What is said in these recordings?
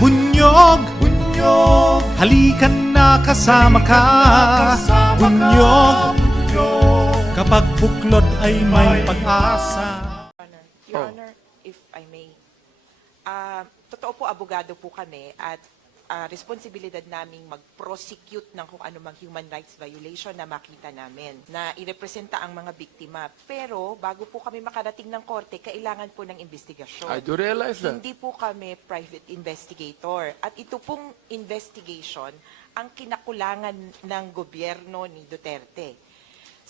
Bunyog, bunyog, halikan na kasama ka. Bunyog, kapag buklod ay may pag-asa. Your Honor, if I may, totoo po, abogado po kami at responsibilidad naming mag-prosecute ng kung anumang human rights violation na makita namin, na irepresenta ang mga biktima. Pero bago po kami makarating ng korte, kailangan po ng investigasyon. I do realize that. Hindi po kami private investigator. At ito pong investigation ang kinakulangan ng gobyerno ni Duterte.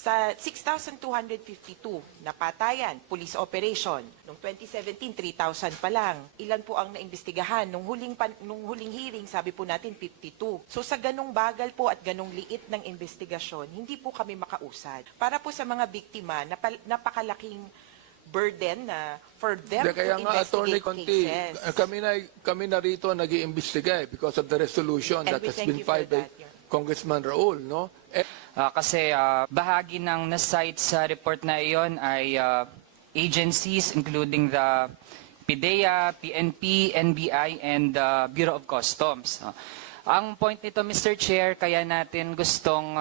Sa 6,252 na patayan, police operation. Noong 2017, 3,000 pa lang. Ilan po ang naimbestigahan? Nung huling hearing, sabi po natin 52. So sa ganong bagal po at ganong liit ng investigasyon, hindi po kami makausad. Para po sa mga biktima, napakalaking burden na for them Kaya to nga, Attorney investigate Conti, cases. kami na rito nag-iimbestiga because of the resolution And that we has thank been you for filed by that, Your Congressman Raul, no? Kasi bahagi ng na-cite sa report na iyon ay agencies including the PIDEA, PNP, NBI, and Bureau of Customs. Ang point nito, Mr. Chair, kaya natin gustong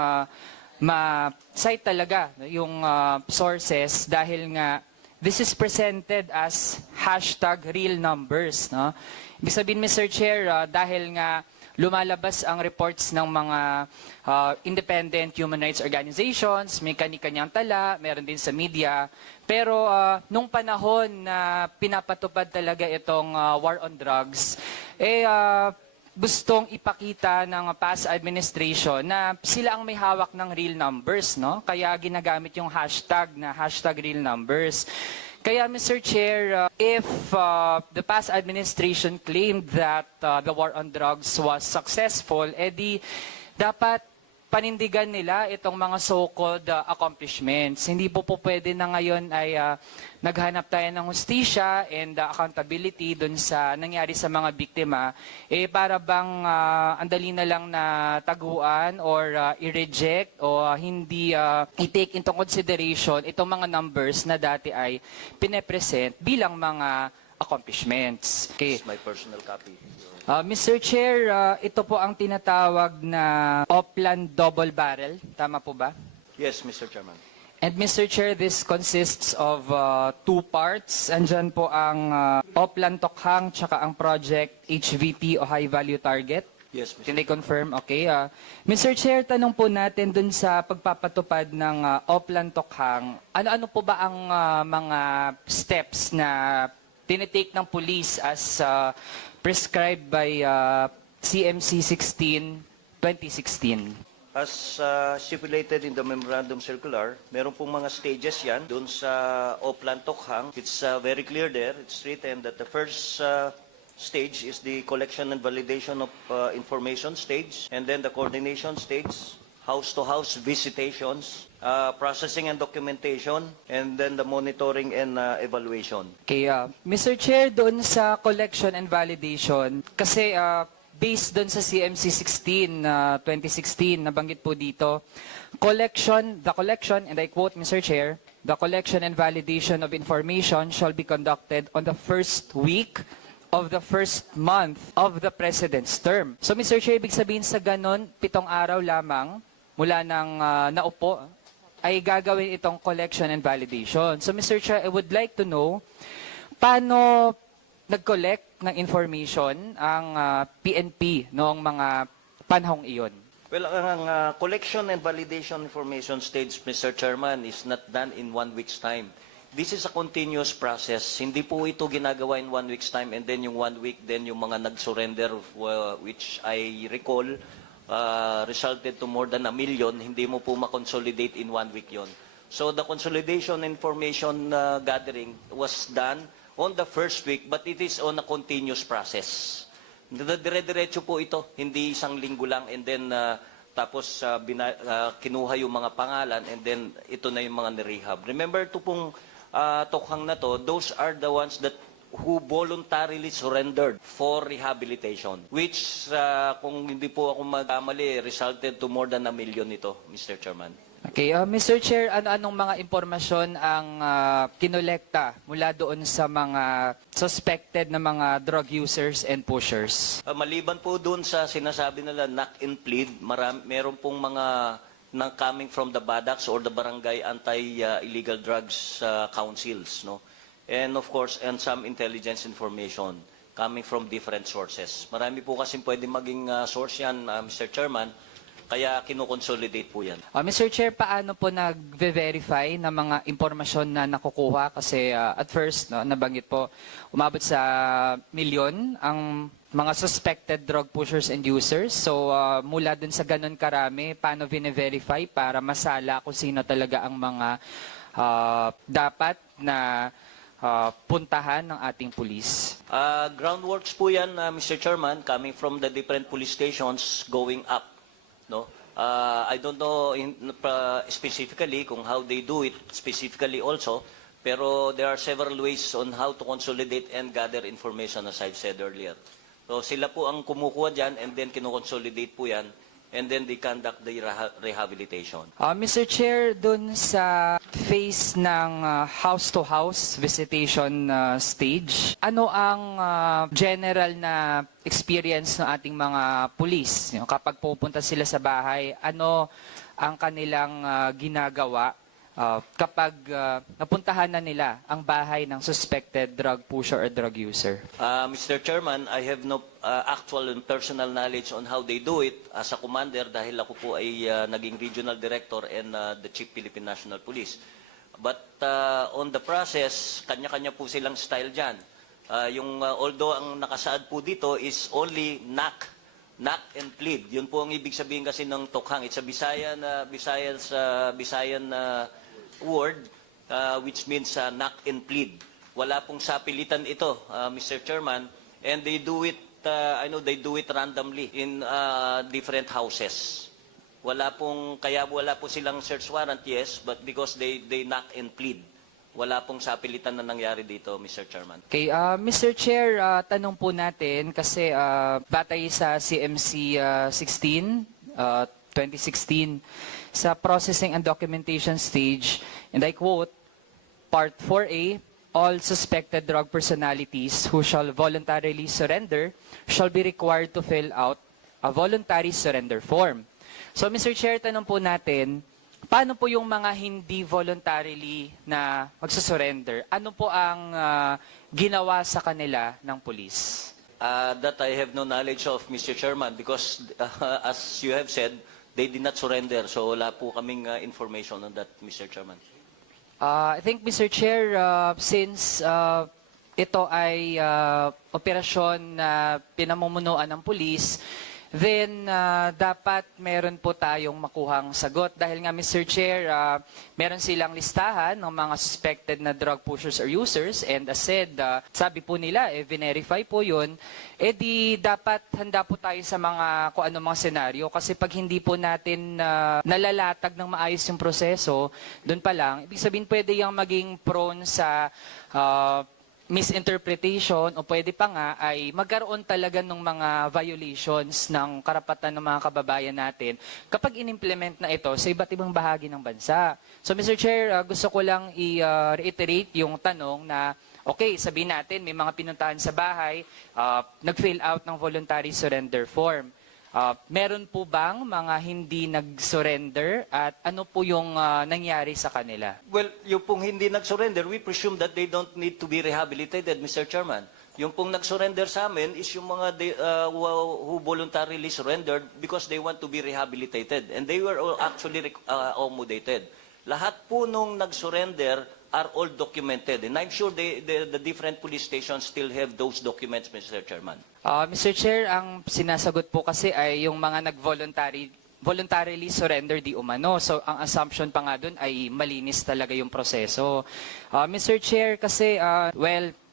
ma-cite talaga yung sources dahil nga this is presented as #real numbers. No? Ibig sabihin, Mr. Chair, dahil nga lumalabas ang reports ng mga independent human rights organizations, may kani-kanyang tala, meron din sa media. Pero nung panahon na pinapatupad talaga itong war on drugs, gustong ipakita ng past administration na sila ang may hawak ng real numbers, no? Kaya ginagamit yung hashtag na #real numbers. Kaya, Mr. Chair, if the past administration claimed that the war on drugs was successful, edi dapat panindigan nila itong mga so-called accomplishments. Hindi po pwede na ngayon ay naghanap tayo ng hustisya and accountability dun sa nangyari sa mga biktima. Para bang andali na lang na taguan or i-reject o hindi i-take into consideration itong mga numbers na dati ay pine-present bilang mga accomplishments. Okay. This is my personal copy. Mr. Chair, ito po ang tinatawag na Oplan double barrel. Tama po ba? Yes, Mr. Chairman. And Mr. Chair, this consists of two parts. Andyan po ang Oplan Tokhang tsaka ang project HVT o High Value Target. Yes, Mr. Can I confirm? Okay. Mr. Chair, tanong po natin dun sa pagpapatupad ng Oplan Tokhang, ano-ano po ba ang mga steps na tinitake ng police as prescribed by CMC 16, 2016. As stipulated in the memorandum circular, meron pong mga stages yan doon sa Oplan Tokhang. It's very clear there. It's written that the first stage is the collection and validation of information stage, and then the coordination stage, house-to-house visitations, processing and documentation, and then the monitoring and evaluation. Okay, Mr. Chair, doon sa collection and validation, kasi based doon sa CMC 16, 2016, nabanggit po dito, the collection, and I quote, Mr. Chair, the collection and validation of information shall be conducted on the first week of the first month of the President's term. So, Mr. Chair, ibig sabihin sa ganon, 7 araw lamang mula ng naupo, ay gagawin itong collection and validation. So, Mr. Chair, I would like to know, paano nag-collect ng information ang PNP noong mga panahong iyon? Well, ang collection and validation information stage, Mr. Chairman, is not done in 1 week's time. This is a continuous process. Hindi po ito ginagawa in 1 week's time and then yung 1 week, then yung mga nag-surrender, which I recall, resulted to more than 1 million, hindi mo po makonsolidate in 1 week yon. So the consolidation information gathering was done on the first week, but it is on a continuous process. Dire-diretso po ito, hindi isang linggo lang, and then tapos kinuha yung mga pangalan, and then ito na yung mga nirehab. Remember, ito pong Tokhang na to, those are the ones that who voluntarily surrendered for rehabilitation, which kung hindi po ako magkamali, resulted to more than 1 million ito, Mr. Chairman. Okay, Mr. Chair, ano-anong mga impormasyon ang kinolekta mula doon sa mga suspected na mga drug users and pushers? Maliban po dun sa sinasabi nila knock and plead, meron pong mga coming from the BADAX or the Barangay Anti-Illegal Drugs Councils, no? And of course, and some intelligence information coming from different sources. Marami po kasi pwede maging source yan, Mr. Chairman, kaya kinoconsolidate po yan. Mr. Chair, paano po nag-verify ng mga impormasyon na nakukuha? Kasi at first, no, nabanggit po, umabot sa milyon ang mga suspected drug pushers and users. So mula dun sa ganun karami, paano vine-verify para masala kung sino talaga ang mga dapat na puntahan ng ating pulis? Groundworks po yan, Mr. Chairman, coming from the different police stations going up. No, I don't know specifically kung how they do it specifically also, pero there are several ways on how to consolidate and gather information as I've said earlier. So sila po ang kumukuha dyan and then kinoconsolidate po yan and then they conduct the rehabilitation. Mr. Chair, dun sa phase ng house-to-house visitation stage, ano ang general na experience ng ating mga pulis? Kapag pupunta sila sa bahay, ano ang kanilang ginagawa kapag napuntahan na nila ang bahay ng suspected drug pusher or drug user? Mr. Chairman, I have no actual and personal knowledge on how they do it as a commander dahil ako po ay naging regional director and the Chief Philippine National Police. But on the process, kanya-kanya po silang style dyan. Although ang nakasaad po dito is only knock and plead. Yun po ang ibig sabihin kasi ng tokhang. It's a Visayan word which means knock and plead. Wala pong sapilitan ito, Mr. Chairman, and they do it I know they do it randomly in different houses. Kaya wala po silang search warrant, yes, but because they knock and plead. Wala pong sapilitan na nangyari dito, Mr. Chairman. Okay, Mr. Chair, tanong po natin kasi batay sa CMC 2016, sa processing and documentation stage, and I quote, Part 4A, all suspected drug personalities who shall voluntarily surrender shall be required to fill out a voluntary surrender form. So, Mr. Chair, tanong po natin, paano po yung mga hindi voluntarily na magsusurrender? Ano po ang ginawa sa kanila ng police? That I have no knowledge of, Mr. Chairman, because as you have said, they did not surrender. So wala po kaming information on that, Mr. Chairman. I think, Mr. Chair, since ito ay operasyon na pinamumunuan ng police, then dapat meron po tayong makuhang sagot. Dahil nga, Mr. Chair, meron silang listahan ng mga suspected na drug pushers or users, and as said, sabi po nila, verify po yun, di dapat handa po tayo sa kung ano mga senaryo. Kasi pag hindi po natin nalalatag ng maayos yung proseso, doon pa lang, ibig sabihin pwede yung maging prone sa misinterpretation o pwede pa nga ay magkaroon talaga ng mga violations ng karapatan ng mga kababayan natin kapag inimplement na ito sa iba't ibang bahagi ng bansa. So, Mr. Chair, gusto ko lang i-reiterate yung tanong na, okay, sabihin natin, may mga pinuntahan sa bahay, nag-fill out ng voluntary surrender form. Meron po bang mga hindi nag-surrender at ano po yung nangyari sa kanila? Well, yung pong hindi nag-surrender, we presume that they don't need to be rehabilitated, Mr. Chairman. Yung pong nag-surrender sa amin is yung mga who voluntarily surrendered because they want to be rehabilitated. And they were all actually accommodated. Lahat po nung nag-surrender are all documented. And I'm sure the different police stations still have those documents, Mr. Chairman. Mr. Chair, ang sinasagot po kasi ay yung mga voluntarily surrender di umano. So, ang assumption pa nga dun ay malinis talaga yung proseso. Mr. Chair, kasi,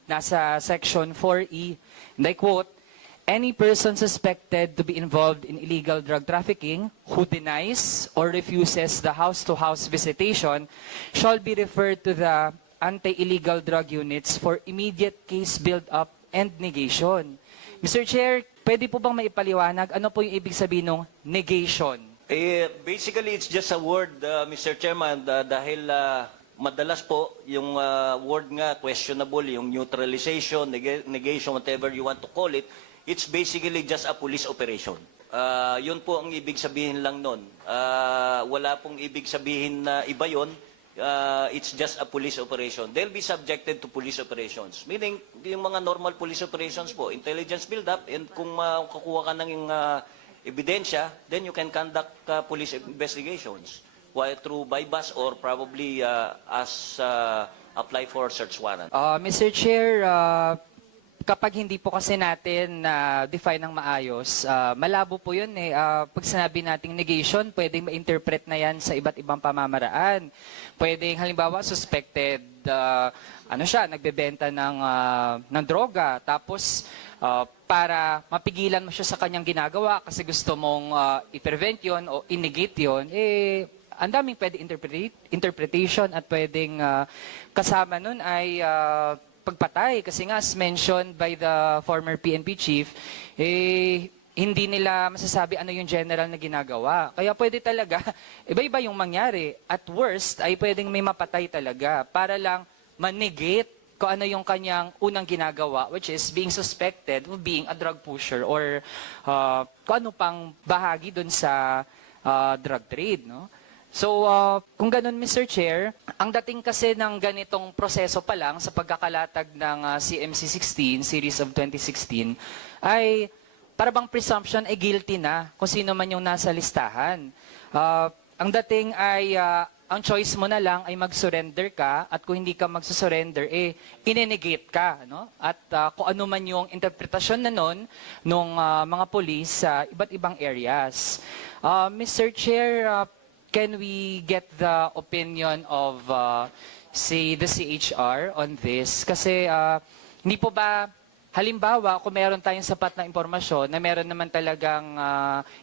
nasa section 4E, and I quote, any person suspected to be involved in illegal drug trafficking who denies or refuses the house-to-house visitation shall be referred to the anti-illegal drug units for immediate case build-up and negation. Mr. Chair, pwede po bang maipaliwanag ano po yung ibig sabihin ng negation? Basically, it's just a word, Mr. Chairman, dahil madalas po yung word nga questionable, yung neutralization, negation, whatever you want to call it, it's basically just a police operation. Yun po ang ibig sabihin lang nun. Wala pong ibig sabihin na iba yun. It's just a police operation. They'll be subjected to police operations. Meaning, yung mga normal police operations po, intelligence build-up, and kung makakuha ka ng ebidensya, then you can conduct police investigations through bypass or probably apply for search warrant. Mr. Chair, kapag hindi po kasi natin define ng maayos, malabo po yun eh. Pag sinabi nating negation, pwedeng ma-interpret na yan sa iba't ibang pamamaraan. Pwedeng halimbawa suspected, nagbebenta ng droga, tapos para mapigilan mo siya sa kanyang ginagawa kasi gusto mong i-prevent yun o i-negate yun, ang daming pwede interpretation at pwedeng kasama nun ay pagpatay. Kasi nga, as mentioned by the former PNP chief, hindi nila masasabi ano yung general na ginagawa. Kaya pwede talaga, iba-iba yung mangyari. At worst, ay pwedeng may mapatay talaga para lang manegate kung ano yung kanyang unang ginagawa, which is being suspected of being a drug pusher or kung ano pang bahagi dun sa drug trade. No? So, kung ganun, Mr. Chair, ang dating kasi ng ganitong proseso pa lang sa pagkakalatag ng CMC-16, series of 2016, ay para bang presumption ay guilty na kung sino man yung nasa listahan. Ang dating ay ang choice mo na lang ay mag-surrender ka at kung hindi ka mag-surrender, inenegate ka. No? At kung ano man yung interpretasyon na nun ng mga police sa iba't ibang areas. Mr. Chair, can we get the opinion of, say, the CHR on this? Kasi hindi po ba, halimbawa, kung meron tayong sapat na impormasyon na meron naman talagang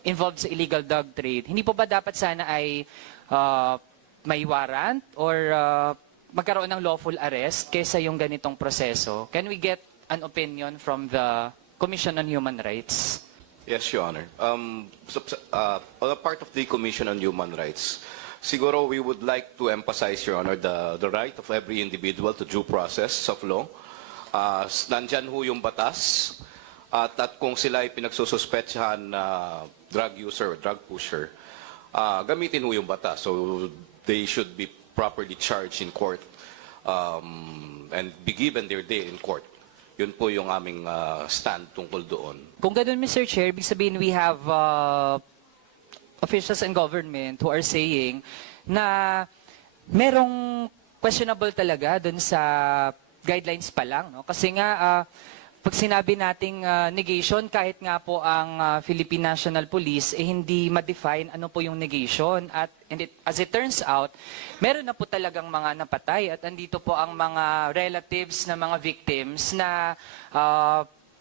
involved sa illegal drug trade, hindi po ba dapat sana ay may warrant or magkaroon ng lawful arrest kaysa yung ganitong proseso? Can we get an opinion from the Commission on Human Rights? Yes, Your Honor. On the part of the Commission on Human Rights, siguro we would like to emphasize, Your Honor, the right of every individual to due process of law. Nandyan ho yung batas at kung sila ay pinagsususpetsahan na drug user or drug pusher, gamitin ho yung batas. So they should be properly charged in court and be given their day in court. Yun po yung aming stand tungkol doon. Kung ganun, Mr. Chair, ibig sabihin we have officials in government who are saying na merong questionable talaga dun sa guidelines pa lang. No? Kasi nga, pag sinabi nating negation, kahit nga po ang Philippine National Police, hindi ma-define ano po yung negation. At as it turns out, meron na po talagang mga napatay. At andito po ang mga relatives na mga victims na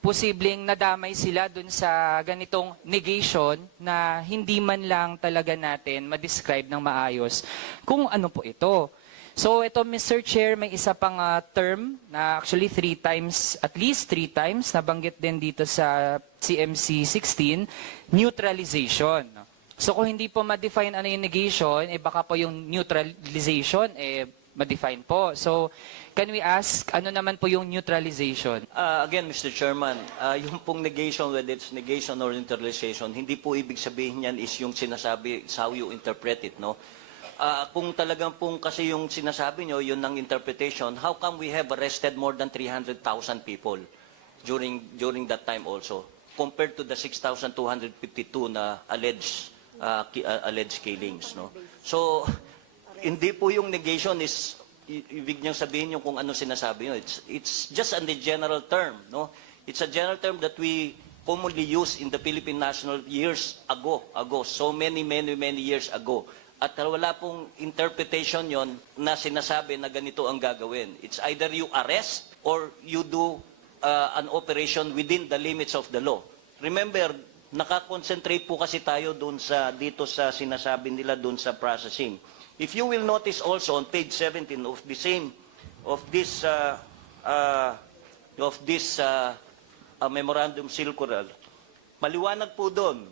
posibleng nadamay sila dun sa ganitong negation na hindi man lang talaga natin ma-describe ng maayos kung ano po ito. So ito, Mr. Chair, may isa pang term na actually at least three times, nabanggit din dito sa CMC 16, neutralization. So kung hindi po ma-define ano yung negation, baka po yung neutralization, ma-define po. So can we ask, ano naman po yung neutralization? Again, Mr. Chairman, yung pong negation, whether it's negation or neutralization, hindi po ibig sabihin yan is yung sinasabi, it's how you interpret it, no? Kung talagang pong kasi yung sinasabi nyo, yun ang interpretation, how come we have arrested more than 300,000 people during that time also, compared to the 6,252 na alleged killings, no? So, hindi po yung negation is, ibig niyang sabihin yung kung ano sinasabi nyo. It's just a general term, no? It's a general term that we commonly use in the Philippine National years ago, so many years ago. At wala pong interpretation yon na sinasabi na ganito ang gagawin. It's either you arrest or you do an operation within the limits of the law. Remember, nakakonsentrate po kasi tayo dito sa sinasabi nila doon sa processing. If you will notice also on page 17 of this memorandum circular, maliwanag po doon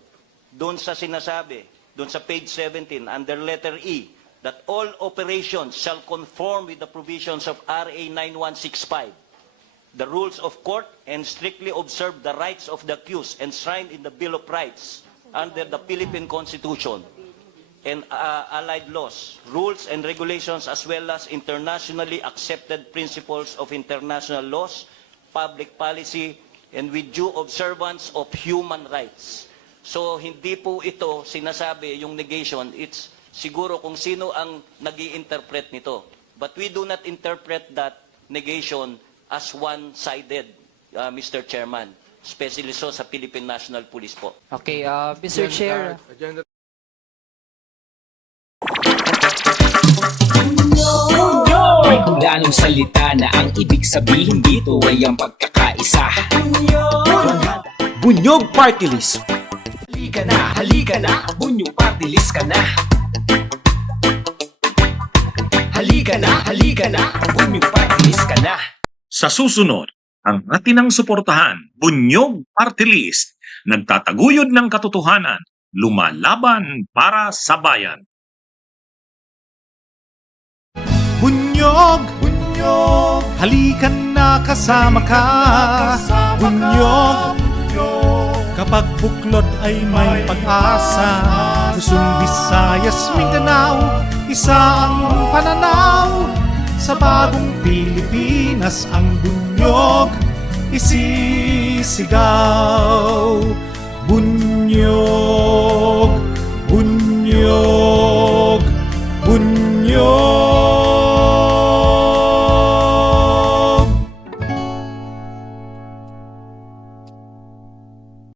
sa sinasabi, dun sa page 17, under letter E, that all operations shall conform with the provisions of RA 9165, the rules of court, and strictly observe the rights of the accused enshrined in the Bill of Rights under the Philippine Constitution and allied laws, rules and regulations, as well as internationally accepted principles of international laws, public policy, and with due observance of human rights. So hindi po ito sinasabi yung negation, it's siguro kung sino ang nag-i-interpret nito. But we do not interpret that negation as one-sided, Mr. Chairman, especially so sa Philippine National Police po. Okay, Mr. Chair. Agenda. May hulanong salita na ang ibig sabihin dito ay ang pagkakaisa. Bunyog Party List. Halika na, Bunyog Party List ka na. Halika na, Bunyog Party List ka na. Sa susunod, ang atinang suportahan, Bunyog Party List, nagtataguyod ng katotohanan, lumalaban para sa bayan. Bunyog, bunyog, halikan na kasama ka. Bunyog, kapag buklod ay may pag-asa. Luzon, Visayas, Mindanao, isa ang pananaw. Sa bagong Pilipinas ang bunyog isisigaw. Bunyog,